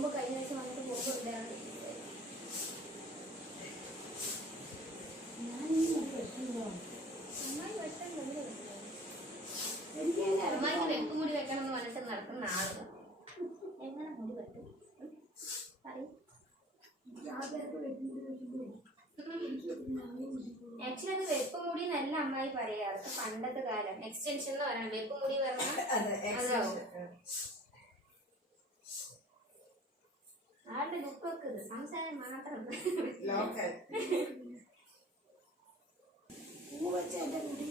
Bomb കഴിഞ്ഞ ദിവസം വന്നിട്ട് ബോംബ് ഇടാണ് അമ്മായിക്ക് വെക്കുമുടി വെക്കണം എന്ന് പറഞ്ഞിട്ട് നടക്കുന്ന ആളുകൾ എങ്ങനെ മുടി വെട്ടും? ആക്ച്വലി അത് വെപ്പുമുടി നല്ല അമ്മായി പറയാറ് പണ്ടത്തെ കാലം. എക്സ്റ്റൻഷൻ എന്ന് പറയാം വെപ്പുമുടി പറഞ്ഞാൽ ആരുടെ ലുക്കൊക്കെ സംസാരം മാത്രം. പൂ വെച്ച എന്റെ മുടി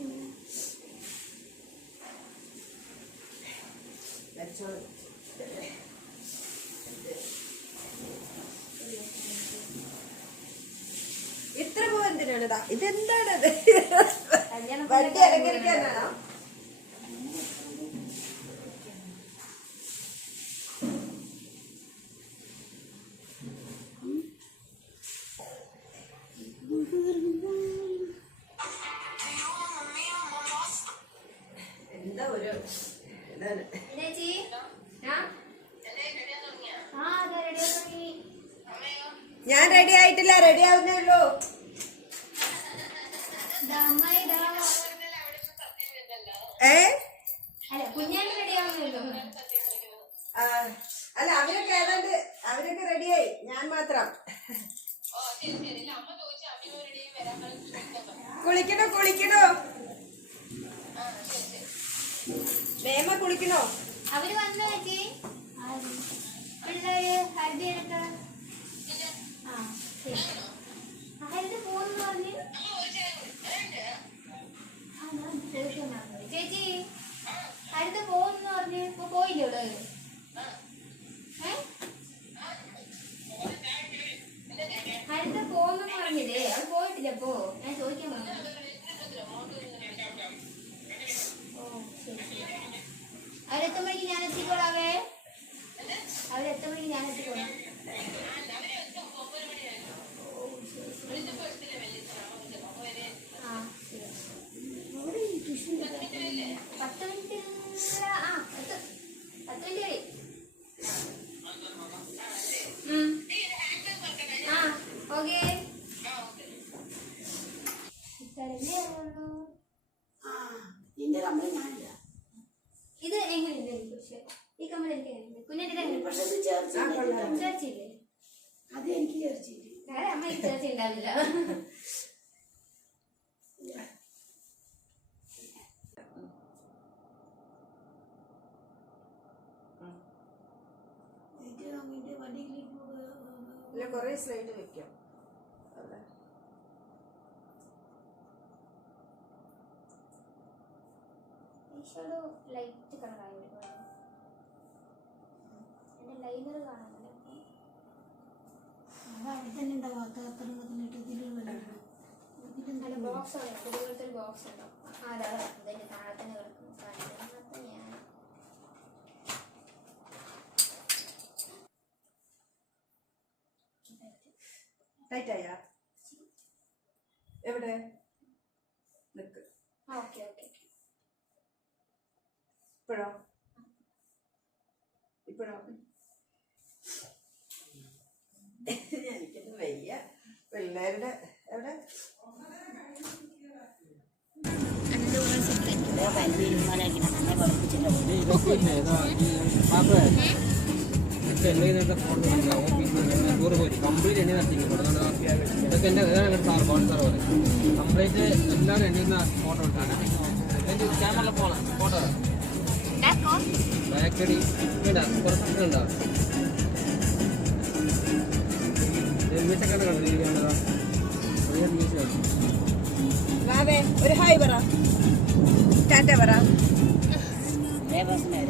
ഇത്ര പൂ എന്തിനാണ് ഇതാ? ഇതെന്താണ് വണ്ടി അലങ്കരിക്കാനാണോ? എന്താ ഒരു ഞാൻ റെഡി ആയിട്ടില്ല റെഡി ആവുന്നേ ഉള്ളൂ. ഏ? അല്ല അവരൊക്കെ ഏതാണ്ട് അവരൊക്കെ റെഡിയായി ഞാൻ മാത്രം. കുളിക്കണോ കുളിക്കണോ? വേമ കുളിക്കണോ? അവർ വന്നോ ചേച്ചി? പിള്ളേര് ഹൽദി എടുക്ക ആ ശരി. ആ, ഹൽദി പോകുന്നു പറഞ്ഞ്. ചേച്ചി ഹരിത പോകുന്നു പറഞ്ഞ്. ഇപ്പൊ പോയില്ലേ ഇവിടെ? ഹരിത പോകുന്നു പറഞ്ഞില്ലേ? അത് പോയിട്ടില്ല പോ ഞാൻ ചോദിക്കാൻ വന്നു അവരെത്തുമ്പോഴേക്ക് ഞാൻ എത്തിക്കോളാം പത്ത് മിനിറ്റ് ആ പത്ത്. പത്ത് മിനിറ്റ് ഉം. ആ ഓക്കെ. ഇത് എങ്ങനെയുണ്ട് എനിക്ക് പക്ഷേ ഈ കമ്മൽ എനിക്ക് എങ്ങനെയുണ്ട്? കുഞ്ഞിന്റെ ഇത് എങ്ങനെയുണ്ട്? പക്ഷെ ഇത് ചേർച്ച ചേർച്ചയില്ലേ അത് എനിക്ക് ചേർച്ചില്ല അമ്മ ചേർച്ച ഉണ്ടാവില്ല കൊറേ സ്ലൈഡ് വെക്കാം. ഈശോട് ലൈറ്റ് കളറായി ബോക്സ് ഇതുപോലത്തെ ഒരു ബോക്സ് ഉണ്ടോ ആ അതാ താഴെ തന്നെ കിടക്കുന്നു. ഞാൻ. ടൈറ്റായാ എവിടെ? നിക്ക്. ആ ഓക്കെ ഓക്കെ ഇപ്പോഴോ? ഇപ്പോഴോ? എനിക്കൊന്നും വയ്യ. പിള്ളേരുടെ ടൂർ പോയി കംപ്ലീറ്റ് എണ്ണി നടത്തിക്കുന്നു ഇതൊക്കെ എന്റെ ഇതാണ് സാർ ഫോൺ സാർ പറയും കംപ്ലീറ്റ് എല്ലാവരും എണ്ണീന്ന ഫോട്ടോ എടുത്താണ് എന്റെ ക്യാമറ പോകണം ഫോട്ടോ ബാക്കടി കുറച്ചൊക്കെ ഉണ്ടാവും മീശൊക്കെ കണ്ടു ഈ ക്യാമറ ചെറിയ മീശ ഒരു ഹായ് പറ అంతేవరా రేపు వస్తున్నాయి